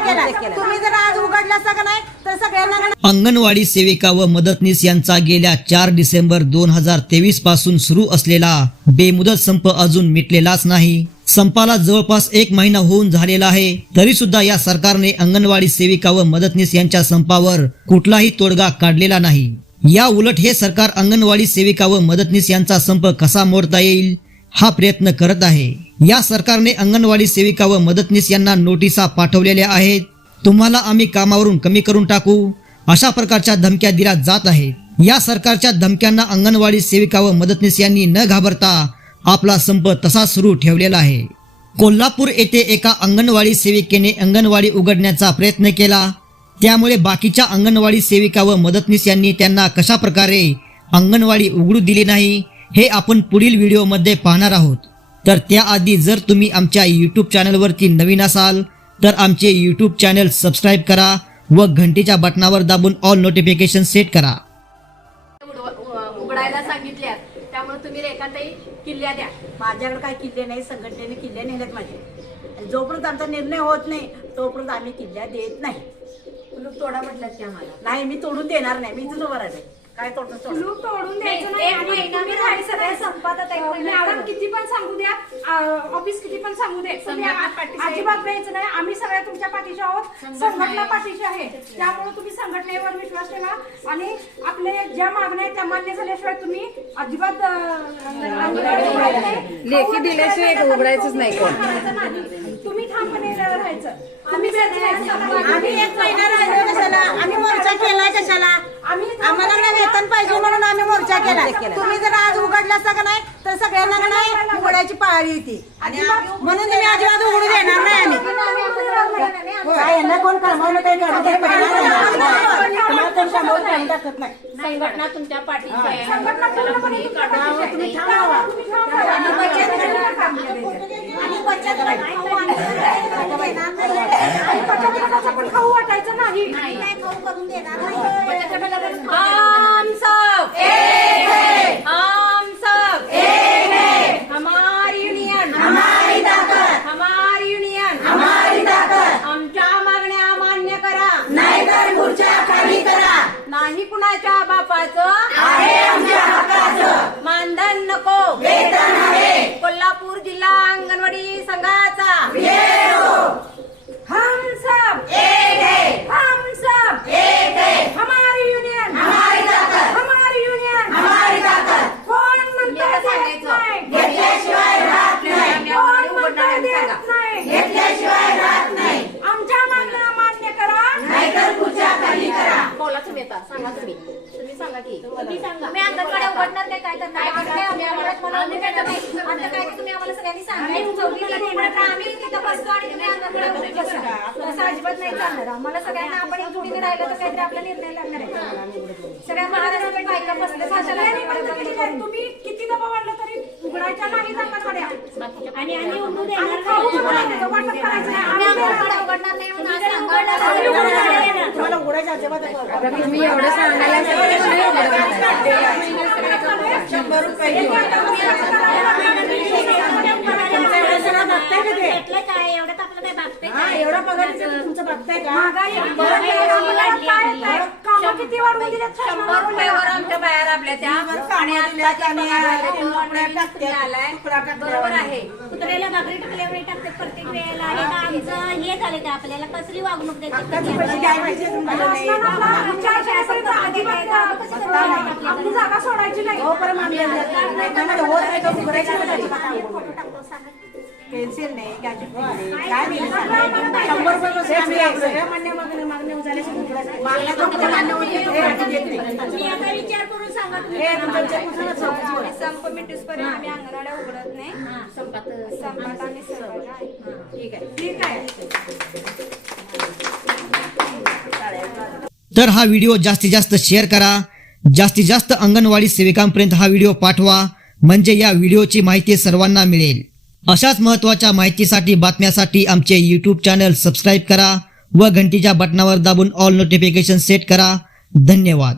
केला. तुम्ही जर आज उघडला का नाही तर सगळ्यांना का नाही अंगणवाडी सेविका व मदतनीस यांचा गेल्या चार डिसेंबर दोन हजार तेवीसपासून सुरू असलेला बेमुदत संप अजून मिटलेलाच नाही. संपाला जवळपास एक महिना होऊन झालेला आहे तरी सुद्धा या सरकारने अंगणवाडी सेविका व मदतनीस यांच्या संपावर कुठलाही तोडगा काढलेला नाही. या उलट हे सरकार अंगणवाडी सेविका व मदतनीस यांचा संप कसा मोडता येईल? हा प्रयत्न करत आहे. या सरकारने अंगणवाडी सेविका व मदतनीस यांना नोटिसा पाठवलेल्या आहेत. तुम्हाला आम्ही कामावरून कमी करून टाकू. अशा प्रकारच्या धमक्या दिल्या जात आहेत. या सरकारच्या धमक्यांना अंगणवाडी सेविका व मदतनीस यांनी न घाबरता आपला संप तसा सुरू ठेवलेला आहे. कोल्हापूर येथे एका अंगणवाडी सेविकेने अंगणवाडी उघडण्याचा प्रयत्न केला. त्यामुळे बाकीच्या अंगणवाडी सेविका व मदतनीस यांनी त्यांना कशा प्रकारे अंगणवाडी उघडू दिली नाही? हे आपण पुढील व्हिडिओमध्ये पाहणार आहोत. तर त्याआधी जर तुम्ही आमच्या यूट्यूब चॅनलवरती नवीन असाल तर आमचे यूट्यूब चॅनल सबस्क्राईब करा व घंटीच्या बटनावर दाबून ऑल नोटिफिकेशन सेट करा. उघडायला सांगितल्या. त्यामुळे तुम्ही रेखाताई किल्ल्या द्या. माझ्याकडे काय किल्ले नाही संघटनेने किल्ले नेलेत माझे. जोपर्यंत आमचा निर्णय होत नाही तोपर्यंत आम्ही किल्ल्या देत नाही. तोडा म्हटल्यात की आम्हाला. नाही मी तोडून देणार नाही. मी तुझं बरं आहे काय तोडून तोडून कुलूप तोडून द्यायचं नाही, आणि तुम्ही सगळ्या नाही. संपादत एक महिना मॅडम. किती पण सांगू द्या ऑफिस किती पण सांगू दे तुम्ही संघटना आ- पाठीशी आहे. अजिबात द्यायचं नाही आम्ही सगळ्या तुमच्या पाठीशी आहोत संघटना संघटना आहे. पाठीशी आहे त्यामुळे तुम्ही संघटनेवर विश्वास ठेवा आणि आपले ज्या मागण्या आहेत त्या मान्य झाल्याशिवाय तुम्ही अजिबात अं. लेखी दिल्याशिवाय उघडायचंच नाही कोण. तुम्ही राहायचं. आम्ही एक महिना राहिलो कशाला? आम्ही मोर्चा केलाय कशाला? आम्ही आम्हाला ना वेतन पाहिजे म्हणून आम्ही मोर्चा केला तुम्ही जर आज उघडला का नाही तर सगळ्यांना का नाही? उघडायची पाळी येते आणि म्हणून तुम्ही अजिबात उघडू देणार नाही आम्ही. यांना कोण कामावलं काही देत नाही. संघटना तुमच्या पाठीशी. आणि बचत गटाला- पण खाऊ वाटायचं नाही खाऊ करून नाही. हम सब एक है हम सब एक है हमारी यूनियन हमारी ताकद हमारी यूनियन हमारी ताकद आमच्या मागण्या मान्य करा नाही तर खुर्च्या खाली करा नाही कुणाच्या बापाचं आहे आमच्या हक्काचं मानधन नको वेतन हवे कोल्हापूर जिल्हा अंगणवाडी संघाचा हम सब एक है हम सब एक है हमारी यूनियन हमारी ताकद हमारी यूनियन हमारी ताकद कोण मी म्हणतं आता देत सांगायचं नाही घेतल्याशिवाय राहत नाही कोण म्हणतं देत नाही घेतल्याशिवाय राहत नाही आमच्या मागण्या मान्य करा नाहीतर खुर्च्या खाली करा बोला तुम्ही आता सांगा तुम्ही. तुम्ही सांगा की. तुम्ही सांगा. मी अंगणवाड्या उघडणार काय? काय तर काय करताय आम्ही आम्हाला म्हणून मी काय तर नाही. आता काय ते तुम्ही आम्हाला सगळ्यांनी सांगायचं चौघी तिघी उघडत राहा. आम्ही तिथं बसतो आणि तुम्ही अंगणवाड्या उघडत बसा. तसं अजिबात नाही चालणार. आम्हाला सगळ्यांना आपण एकजुटीने राहिलं तर काहीतरी आपला निर्णय लागणार आहे. सगळ्या महाराष्ट्रात बायका बसल्या सगळ्यांनी सगळ्यांनी बंद केलेली आहे. तुम्ही किती दबाव आणला तरी उघडायच्या नाही अंगणवाड्या. आणि आम्ही उघडू देणार करायचं काय? एवढा पगार तुमचं बघताय का किती वाढवून दिल्यात शंभर शासनाने? रुपयावर आमच्या बाहेर आपल्या त्या आलाय. बरोबर आहे कुत्र्याला भाकरी शासनानं आपला विचार केल्यापर्यंत अजिबात आपली जागा सोडायची नाही. तो. पेन्सिल नाही gadget नाही, काय नाही. शंभर रुपये पासून आम्ही मान्य. मागण्या मान्य होत. ते हे. संप अंगणवाड्या उघडत नाही. संपात. आम्ही ठीक आहे. तर हा व्हिडिओ जास्तीत जास्त शेअर करा. जास्तीत जास्त अंगणवाडी सेविकांपर्यंत हा व्हिडिओ पाठवा. म्हणजे या व्हिडिओची माहिती सर्वांना मिळेल. अशाच महत्त्वाच्या माहितीसाठी बातम्यासाठी आमचे यूट्यूब चॅनल सबस्क्राईब करा व घंटीच्या बटनावर दाबून ऑल नोटिफिकेशन सेट करा. धन्यवाद.